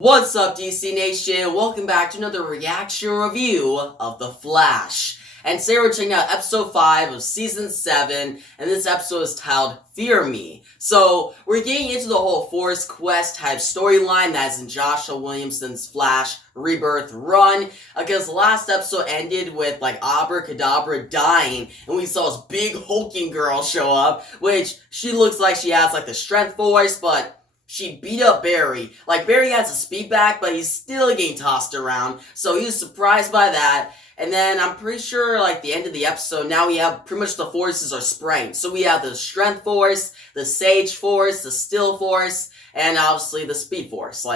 What's up, DC Nation? Welcome back to another reaction review of The Flash. And today we're checking out episode 5 of season 7, and this episode is titled Fear Me. So, we're getting into the whole Forest Quest type storyline that's in Joshua Williamson's Flash Rebirth run, because the last episode ended with, Abracadabra dying, and we saw this big hulking girl show up, which she looks like she has, the strength force, but she beat up Barry. Barry has a speed back, but he's still getting tossed around, so he was surprised by that. And then I'm pretty sure, the end of the episode, now we have pretty much the forces are spraying. So we have the strength force, the sage force, the still force, and obviously the speed force.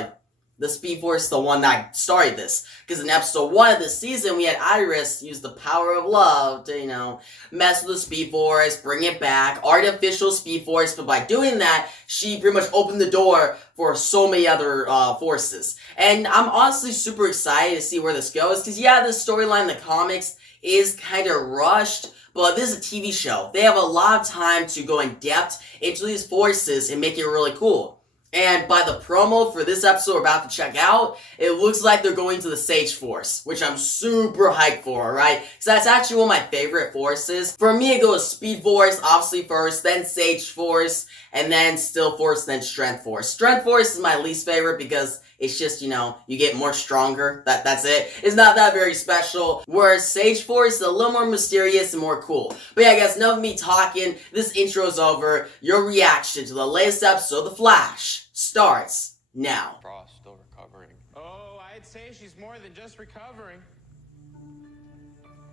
The speed force, the one that started this. Because in episode 1 of this season, we had Iris use the power of love to, mess with the speed force, bring it back, artificial speed force, but by doing that, she pretty much opened the door for so many other forces. And I'm honestly super excited to see where this goes, because this storyline in the comics is kind of rushed, but this is a TV show. They have a lot of time to go in depth into these forces and make it really cool. And by the promo for this episode we're about to check out, it looks like they're going to the Sage Force, which I'm super hyped for, right? Because that's actually one of my favorite forces. For me, it goes Speed Force, obviously first, then Sage Force, and then Still Force, then Strength Force. Strength Force is my least favorite because it's just, you get more stronger. That's it. It's not that very special. Whereas Sage Force is a little more mysterious and more cool. But yeah, guys, enough of me talking. This intro's over. Your reaction to the latest episode of The Flash starts now. Frost still recovering. Oh, I'd say she's more than just recovering.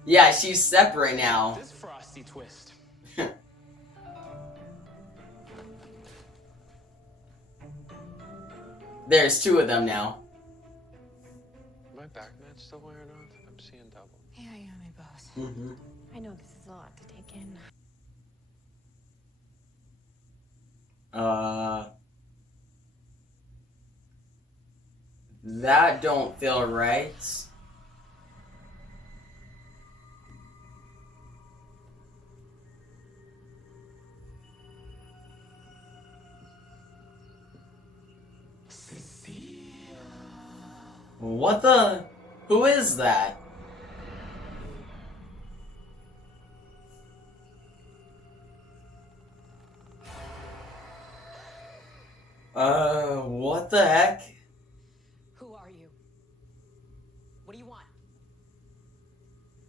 Yeah, she's separate now. This frosty twist. There's 2 of them now. My back match still wearing off? I'm seeing double. Yeah, my boss. Mm-hmm. I know this is a lot to take in. That don't feel right. What the? Who is that? What the heck? Who are you? What do you want?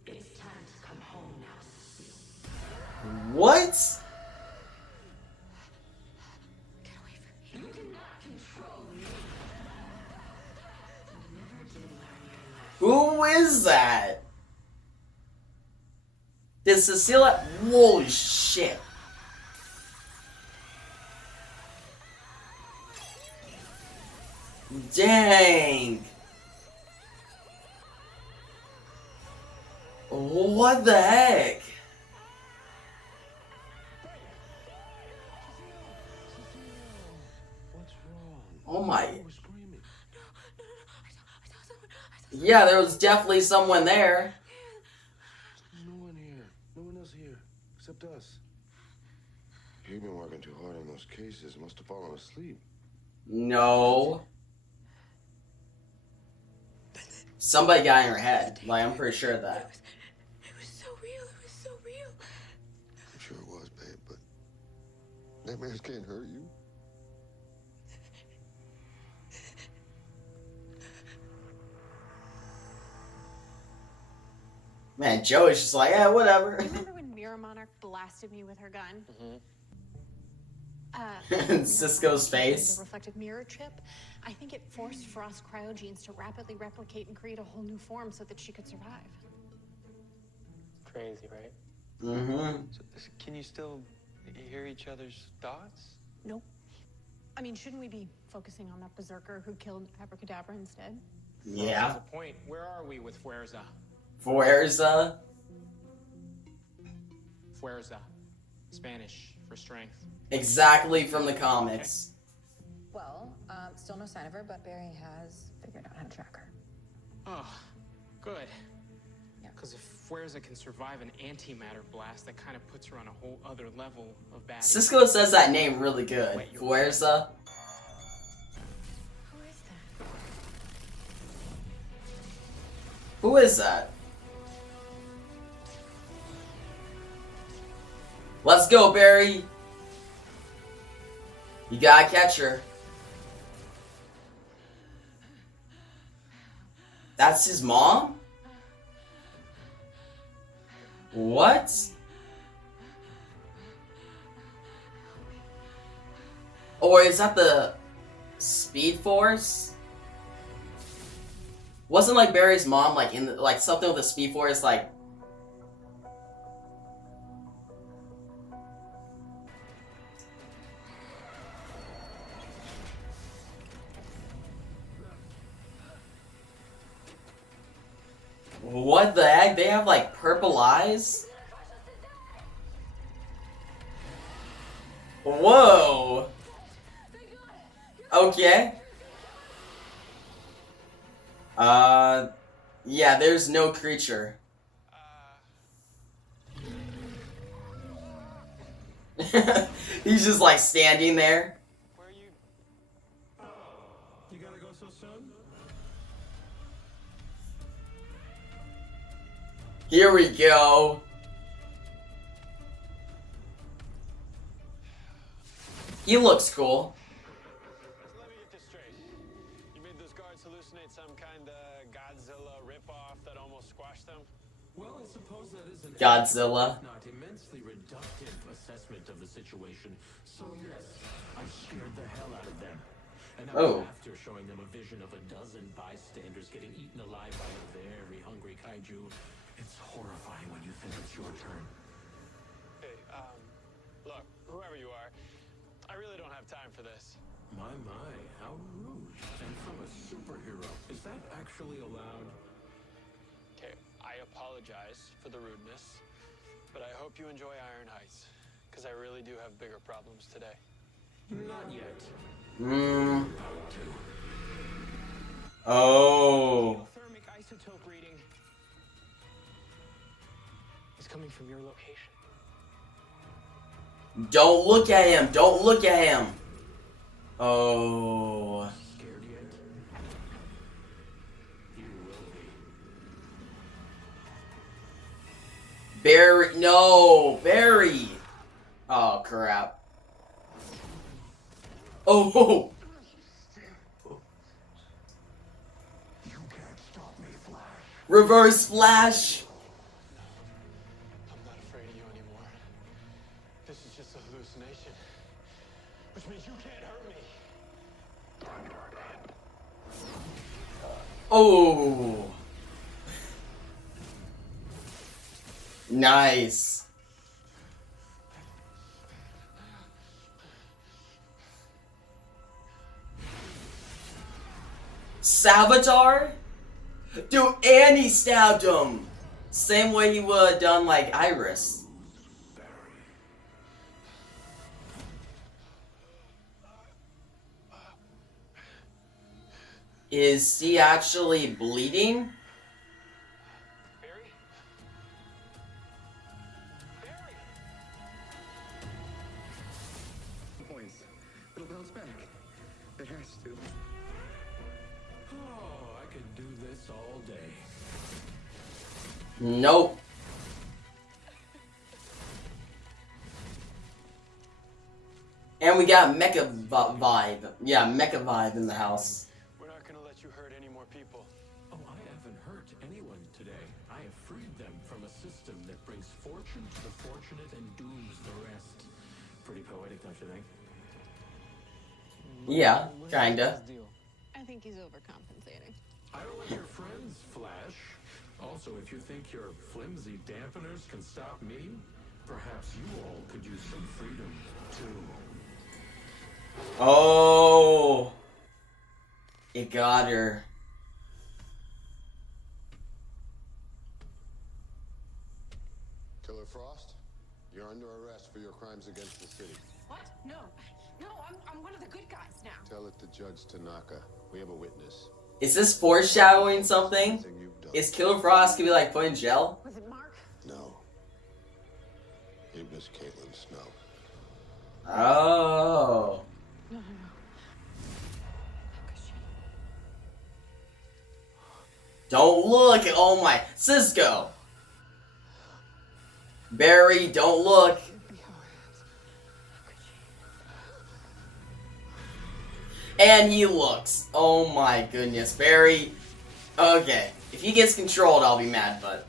It's time to come home now. What? Get away from me. You cannot control me. You never did learn your lesson. Who is that? Did Cecilia? Holy shit. Dang. What the heck? What's wrong? Oh my. You were screaming. I saw someone. Yeah, there was definitely someone there. There's no one here. No one else here. Except us. You've been working too hard on those cases. Must have fallen asleep. No. Somebody got in her head. I'm pretty sure of that. It was so real. It was so real. I'm sure it was, babe, but nightmares can't hurt you. Man, Joey's just like, yeah, whatever. Remember when Mirror Monarch blasted me with her gun? Mm-hmm. Cisco's face. The reflective mirror chip. I think it forced Frost's cryogenes to rapidly replicate and create a whole new form so that she could survive. Crazy, right? Mm-hmm. So, can you still hear each other's thoughts? Nope. I mean, shouldn't we be focusing on that berserker who killed Abracadabra instead? Yeah. That's the point. Where are we with Fuerza? Fuerza. Fuerza. Spanish for strength. Exactly from the comics. Well, still no sign of her, but Barry has figured out how to track her. Oh, good. Yeah. Because if Fuerza can survive an antimatter blast, that kind of puts her on a whole other level of bad. Cisco says that name really good. Wait, you're Fuerza. Who is that? Who is that? Let's go, Barry. You gotta catch her. That's his mom? What? Or is that the Speed Force? Wasn't like Barry's mom like in the, like something with the Speed Force like? What the heck? They have like purple eyes? Whoa! Okay. Yeah, there's no creature. He's just like standing there. Where are you? You gotta go so soon? Here we go. He looks cool. So let me get this straight. You made those guards hallucinate some kind of Godzilla ripoff that almost squashed them? Well, I suppose that is an Godzilla. not immensely reductive assessment of the situation. So yes, I scared the hell out of them. And that Oh. was after showing them a vision of a dozen bystanders getting eaten alive by a very hungry kaiju. It's horrifying when you think it's your turn. Hey, look, whoever you are, I really don't have time for this. My, how rude. And from a superhero. Is that actually allowed? Okay, I apologize for the rudeness, but I hope you enjoy Iron Heights, because I really do have bigger problems today. Not yet. Oh. Thermic isotope reading is coming from your location. Don't look at him. Don't look at him. Oh. Scared yet? You will be. Barry. No. Barry. Oh, crap. Oh. You can't stop me, Flash. Reverse Flash. I'm not afraid of you anymore. This is just a hallucination, which means you can't hurt me. Oh. Nice. Savitar? Dude, and he stabbed him. Same way he would have done like Iris. Is he actually bleeding? Barry? Barry! Points. It'll bounce back. It has to. Oh, I could do this all day. Nope. And we got Mecha Vibe. Yeah, Mecha Vibe in the house. We're not gonna let you hurt any more people. Oh, I haven't hurt anyone today. I have freed them from a system that brings fortune to the fortunate and dooms the rest. Pretty poetic, don't you think? Yeah, kinda. I think he's overcompensating. I owe it your friends, Flash. Also, if you think your flimsy dampeners can stop me, perhaps you all could use some freedom, too. Oh. It got her. Killer Frost, you're under arrest for your crimes against the city. What? No. No, I'm one of the good guys now. Tell it to Judge Tanaka. We have a witness. Is this foreshadowing something? Everything you've done. Is Killer Frost gonna be like put in jail? Was it Mark? No. It was Caitlin Snow. Oh. No. How could she? Don't look! Oh my... Cisco! Barry, don't look! And he looks. Oh my goodness, Barry. Okay, if he gets controlled, I'll be mad, but...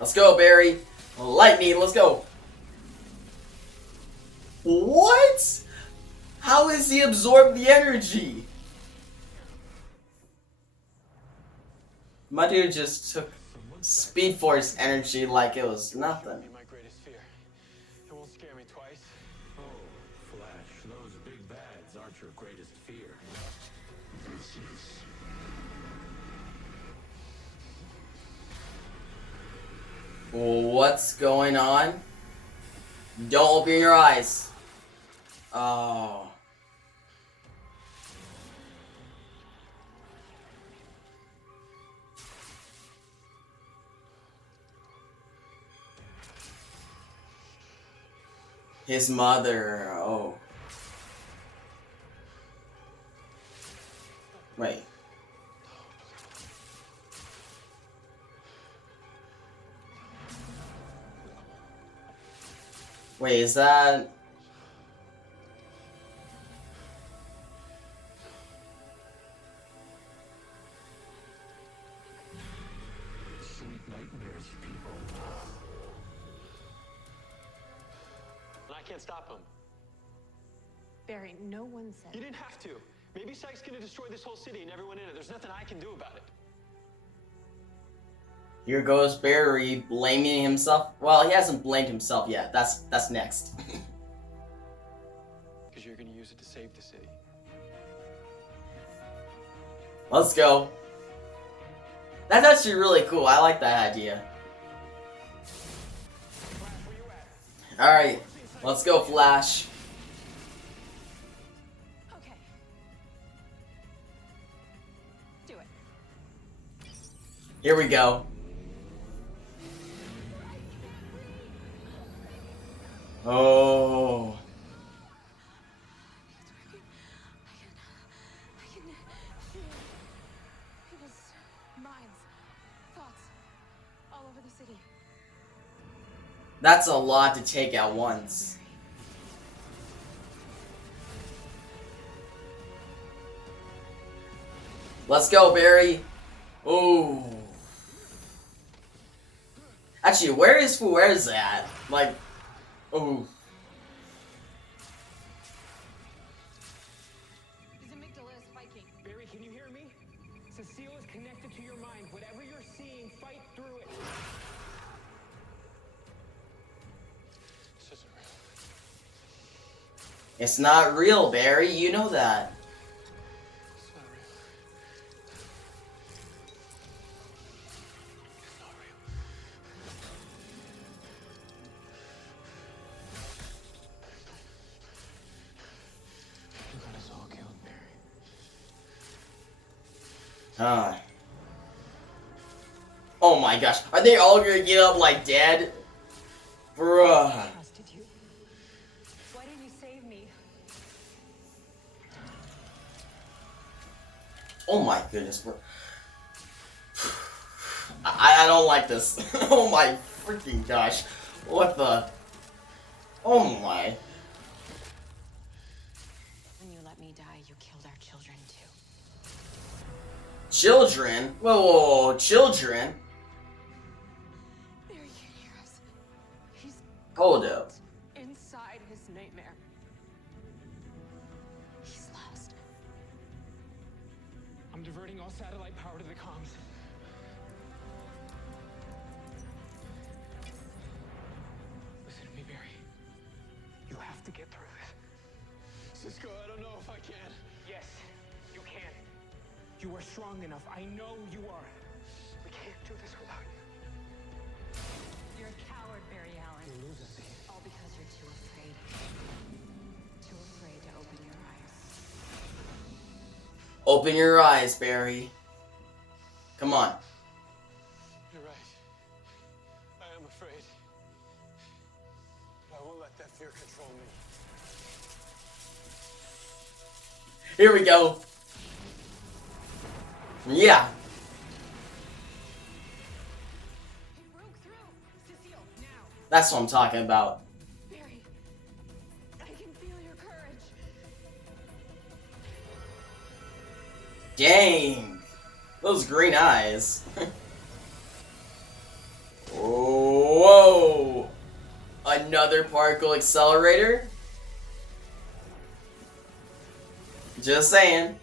Let's go, Barry. Lightning, let's go. What? How has he absorbed the energy? My dude just took Speed Force energy like it was nothing. Be my greatest fear. It won't scare me twice. Oh, Flash, those big bads aren't your greatest fear. This is... What's going on? Don't open your eyes. Oh. His mother. Oh. Wait. Wait, is that... Sweet nightmares, people. And I can't stop him. Barry, no one said. You didn't have to. Maybe Psyche's gonna destroy this whole city and everyone in it. There's nothing I can do about it. Here goes Barry blaming himself. Well, he hasn't blamed himself yet. That's next. Because you're gonna use it to save the city. Let's go. That's actually really cool. I like that idea. Alright, let's go, Flash. Okay. Do it. Here we go. Oh. I can feel people's minds, thoughts all over the city. That's a lot to take at once. Let's go, Barry. Ooh. Actually, where's at? Like, ooh. His amygdala is spiking. Barry, can you hear me? Cecile is connected to your mind. Whatever you're seeing, fight through it. This isn't real. It's not real, Barry. You know that. It's not real. It's not real. You got us all killed, Barry. Ah. Oh my gosh. Are they all gonna get up like dead? Bruh. Trusted you. Why didn't you save me? Oh my goodness. I don't like this. Oh my freaking gosh. What the? Oh my. When you let me die, you killed our children too. Children? Whoa, children? Barry can't hear us. He's Hold up. inside his nightmare. He's lost. I'm diverting all satellite power to the comms. Listen to me, Barry. You have to get through this. Cisco, I don't know if I can. Yes, you can. You are strong enough. I know you are. We can't do this without you. You're a coward, Barry Allen. You're losing me. All because you're too afraid. Too afraid to open your eyes. Open your eyes, Barry. Come on. You're right. I am afraid. But I won't let that fear control me. Here we go. Yeah. That's what I'm talking about. Barry, I can feel your courage. Dang! Those green eyes. Whoa! Another particle accelerator? Just saying.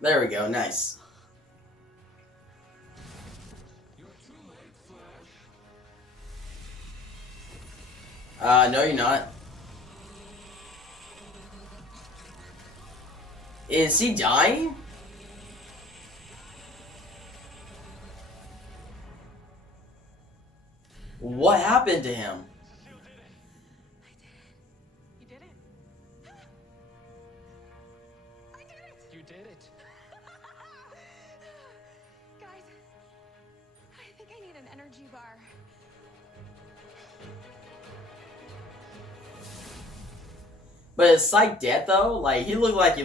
There we go, nice. You're too late, Flash. No, you're not. Is he dying? What happened to him? You did it. I did it. You did it. Guys, I think I need an energy bar. But is Psych dead though? Like, he looked like he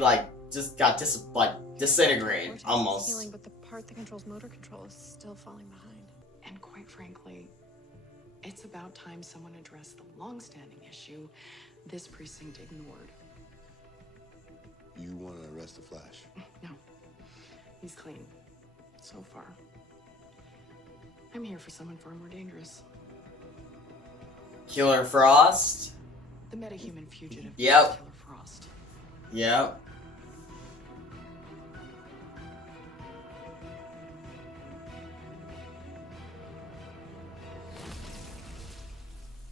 just got disintegrated almost. Healing, but the part that controls motor control is still falling behind. And quite frankly, it's about time someone addressed the long-standing issue this precinct ignored. You want to arrest the Flash? No, he's clean. So far. I'm here for someone far more dangerous. Killer Frost? The metahuman fugitive. Yep. Killer Frost. Yep.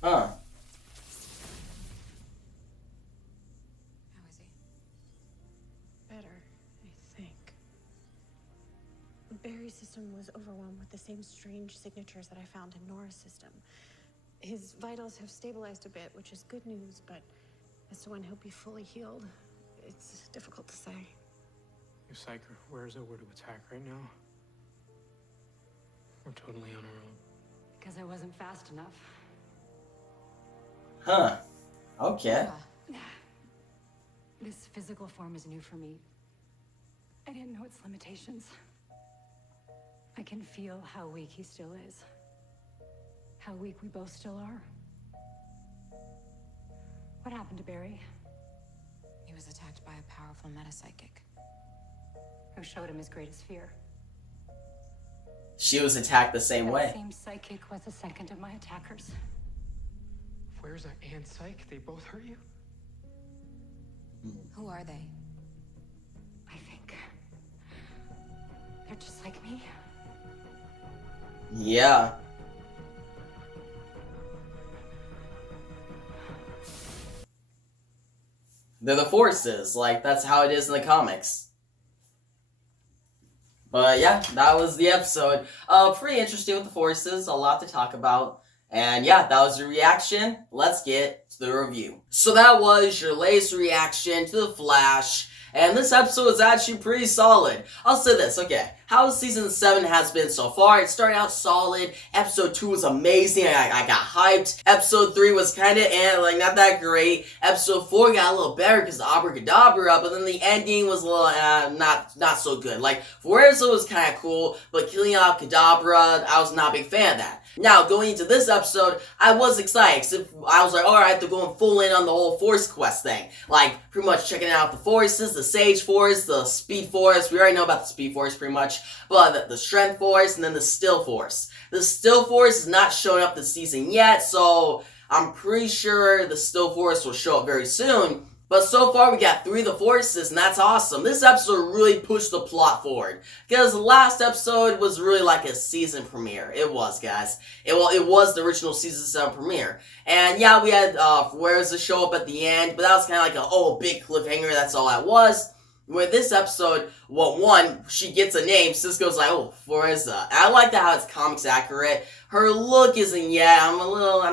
Huh. How is he? Better, I think. Barry's system was overwhelmed with the same strange signatures that I found in Nora's system. His vitals have stabilized a bit, which is good news, but as to when he'll be fully healed, it's difficult to say. If Psyker wears over to attack right now, we're totally on our own. Because I wasn't fast enough. Huh. Okay. This physical form is new for me. I didn't know its limitations. I can feel how weak he still is. How weak we both still are. What happened to Barry? He was attacked by a powerful metapsychic. Who showed him his greatest fear? She was attacked the same That way. same psychic was the second of my attackers. Where's and Psych? They both hurt you? Who are they? I think they're just like me. Yeah. They're the forces, like, that's how it is in the comics. But yeah, that was the episode. Pretty interesting with the forces, a lot to talk about. And yeah, that was the reaction. Let's get to the review. So that was your latest reaction to The Flash. And this episode is actually pretty solid. I'll say this, okay. How Season 7 has been so far. It started out solid. Episode 2 was amazing. I got hyped. Episode 3 was kind of like not that great. Episode 4 got a little better because of Abracadabra, but then the ending was a little not so good. Like, Fuerza was kind of cool, but killing off Kadabra, I was not a big fan of that. Now, going into this episode, I was excited, except I was like, alright, they're going full in on the whole Force Quest thing. Like, pretty much checking out the forces, the Sage Force, the Speed Force, we already know about the Speed Force pretty much, but the Strength Force, and then the Still Force. The Still Force is not showing up this season yet, so I'm pretty sure the Still Force will show up very soon. But so far we got 3 of the forces, and that's awesome. This episode really pushed the plot forward. Because the last episode was really like a season premiere. It was, guys. It was the original season 7 premiere. And yeah, we had Fuerza show up at the end, but that was kind of like a big cliffhanger, that's all that was. With this episode, well, one, she gets a name, Cisco's like, oh, Fuerza. And I like that how it's comics accurate. Her look isn't yet, I'm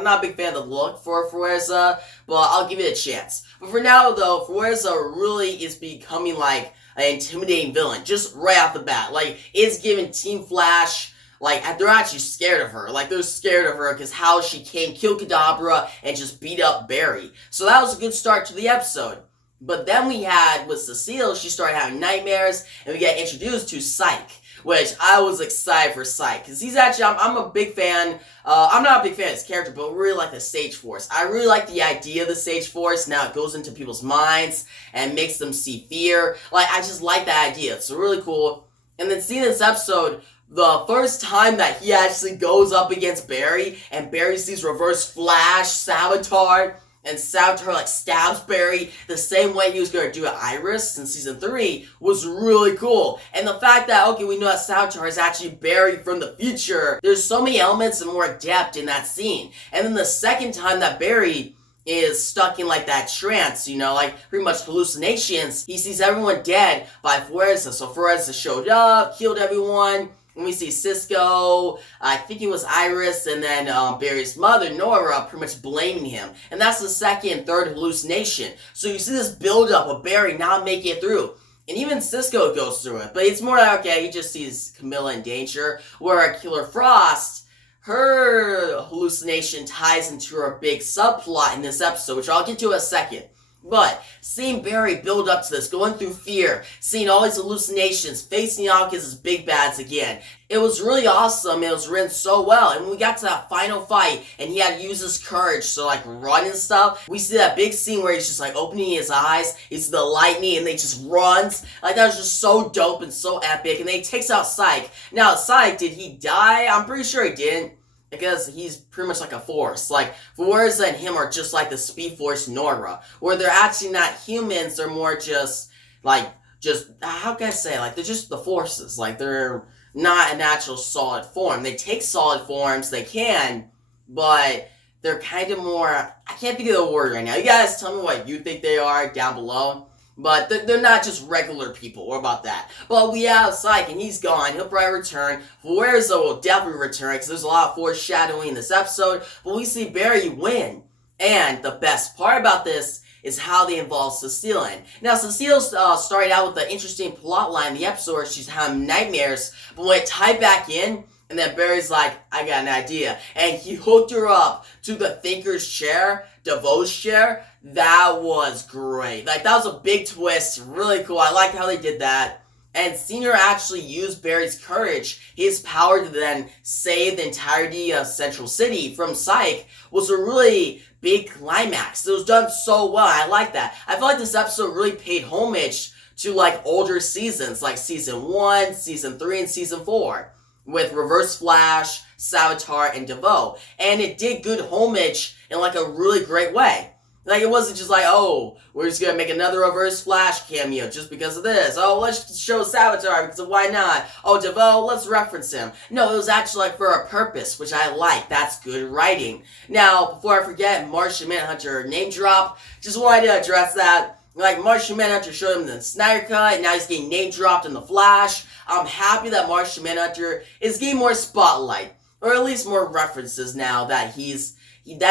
not a big fan of the look for Fuerza, but I'll give it a chance. But for now, though, Fuerza really is becoming like an intimidating villain, just right off the bat. Like, it's giving Team Flash, like, they're actually scared of her. Like, they're scared of her because how she came, killed Kadabra, and just beat up Barry. So that was a good start to the episode. But then we had, with Cecile, she started having nightmares, and we get introduced to Psych, which I was excited for Psych, because he's actually, I'm a big fan, I'm not a big fan of his character, but I really like the Sage Force. I really like the idea of the Sage Force, now it goes into people's minds, and makes them see fear. Like, I just like that idea, it's really cool. And then seeing this episode, the first time that he actually goes up against Barry, and Barry sees Reverse Flash, Saboteur, and Saboteur, like, stabs Barry the same way he was going to do at Iris in Season 3 was really cool. And the fact that, okay, we know that Saboteur is actually Barry from the future, there's so many elements and more depth in that scene. And then the second time that Barry is stuck in, like, that trance, you know, like, pretty much hallucinations, he sees everyone dead by Fuerza. So Fuerza showed up, killed everyone. And we see Cisco, I think it was Iris, and then Barry's mother, Nora, pretty much blaming him. And that's the second and third hallucination. So you see this build-up of Barry not making it through. And even Cisco goes through it. But it's more like, okay, he just sees Camilla in danger. Where Killer Frost, her hallucination ties into her big subplot in this episode, which I'll get to in a second. But seeing Barry build up to this, going through fear, seeing all these hallucinations, facing off against his big bads again, it was really awesome. It was written so well. And when we got to that final fight, and he had to use his courage to, like, run and stuff, we see that big scene where he's just, like, opening his eyes, he sees the lightning, and they just runs. Like, that was just so dope and so epic. And then he takes out Psych. Now, Psych, did he die? I'm pretty sure he didn't, because he's pretty much like a force. Like, Fuerza and him are just like the Speed Force Nora, where they're actually not humans, they're more just, like, how can I say, like, they're just the forces. Like, they're not a natural solid form. They take solid forms, they can, but they're kind of more, I can't think of the word right now. You guys tell me what you think they are down below. But they're not just regular people. What about that? But we have Psych, and he's gone. He'll probably return. Fuerza will definitely return, because there's a lot of foreshadowing in this episode. But we see Barry win. And the best part about this is how they involve Cecile in. Now, Cecile started out with an interesting plot line in the episode where she's having nightmares. But when it tied back in, and then Barry's like, I got an idea. And he hooked her up to the Thinker's chair, DeVoe's chair. That was great. Like, that was a big twist. Really cool. I liked how they did that. And seeing her actually use Barry's courage, his power to then save the entirety of Central City from Psych, was a really big climax. It was done so well. I like that. I feel like this episode really paid homage to, like, older seasons, like Season 1, Season 3, and Season 4. With Reverse Flash, Saboteur, and DeVoe. And it did good homage in, like, a really great way. Like, it wasn't just like, oh, we're just gonna make another Reverse Flash cameo just because of this. Oh, let's show Saboteur because of why not. Oh, DeVoe, let's reference him. No, it was actually, like, for a purpose, which I like. That's good writing. Now, before I forget, Martian Manhunter name drop. Just wanted to address that. Like, Martian Manhunter showed him the Snyder Cut, and now he's getting name dropped in the Flash. I'm happy that Martian Manhunter is getting more spotlight, or at least more references now that he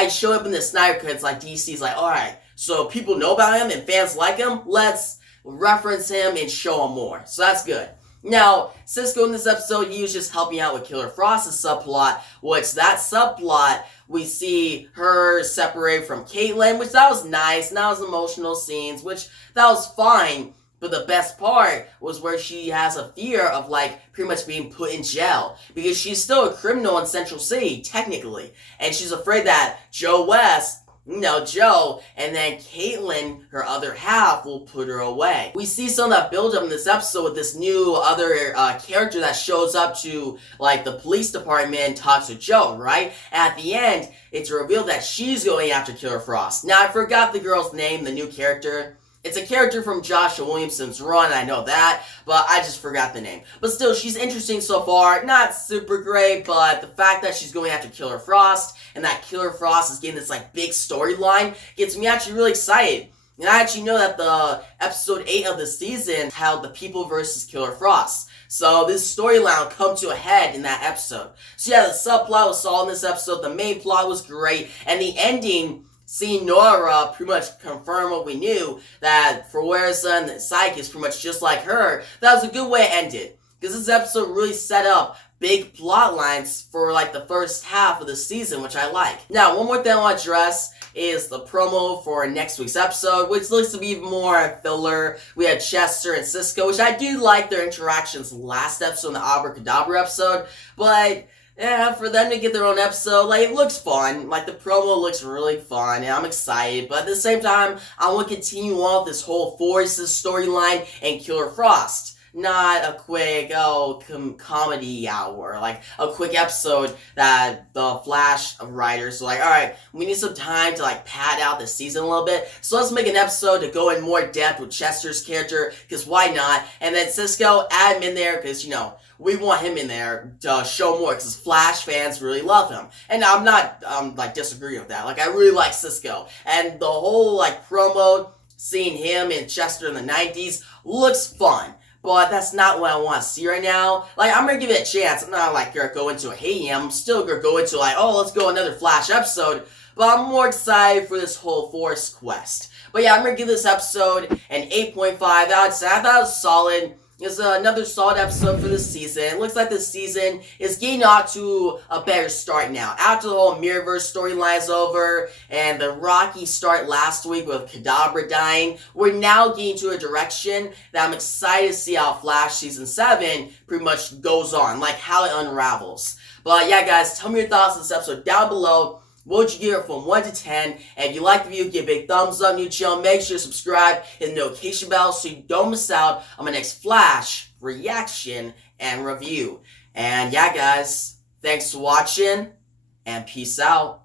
showed up in the Snyder Cut. It's like DC's like, alright, so people know about him and fans like him, let's reference him and show him more. So that's good. Now, Cisco in this episode, he was just helping out with Killer Frost's subplot, which that subplot, we see her separate from Caitlin, which that was nice, and that was emotional scenes, which that was fine. But the best part was where she has a fear of, like, pretty much being put in jail. Because she's still a criminal in Central City, technically. And she's afraid that Joe West, Joe, and then Caitlin, her other half, will put her away. We see some of that build up in this episode with this new other character that shows up to, like, the police department and talks with Joe, right? And at the end, it's revealed that she's going after Killer Frost. Now, I forgot the girl's name, the new character. It's a character from Joshua Williamson's run, I know that, but I just forgot the name. But still, she's interesting so far. Not super great, but the fact that she's going after Killer Frost, and that Killer Frost is getting this, like, big storyline, gets me actually really excited. And I actually know that the episode 8 of the season held the People versus Killer Frost. So this storyline will come to a head in that episode. So yeah, the subplot was solid in this episode, the main plot was great, and the ending, seeing Nora pretty much confirm what we knew, that Fuerza and Psyche is pretty much just like her, that was a good way to end it. Because this episode really set up big plot lines for like the first half of the season, which I like. Now, one more thing I want to address is the promo for next week's episode, which looks to be more filler. We had Chester and Cisco, which I do like their interactions last episode in the Abracadabra episode, but yeah, for them to get their own episode, like, it looks fun. Like, the promo looks really fun, and I'm excited. But at the same time, I want to continue on with this whole Forrest's storyline and Killer Frost. Not a quick, comedy hour. Like, a quick episode that the Flash writers are like, alright, we need some time to, like, pad out the season a little bit. So let's make an episode to go in more depth with Chester's character, because why not? And then Cisco, add him in there, because, you know, we want him in there to show more, because Flash fans really love him. And I'm not, disagreeing with that. Like, I really like Cisco. And the whole, promo, seeing him and Chester in the 90s, looks fun. But that's not what I want to see right now. Like, I'm gonna give it a chance. I'm not, gonna go into a hating him. I'm still gonna go into, let's go another Flash episode. But I'm more excited for this whole Forest quest. But yeah, I'm gonna give this episode an 8.5 out of 10. I thought it was solid. It's another solid episode for this season. It looks like this season is getting off to a better start now. After the whole Mirrorverse storyline is over, and the rocky start last week with Kadabra dying, we're now getting to a direction that I'm excited to see how Flash Season 7 pretty much goes on, like how it unravels. But yeah, guys, tell me your thoughts on this episode down below. What would you give it from 1 to 10? And if you like the video, give a big thumbs up. New channel, make sure to subscribe, hit the notification bell so you don't miss out on my next Flash reaction and review. And yeah, guys, thanks for watching, and peace out.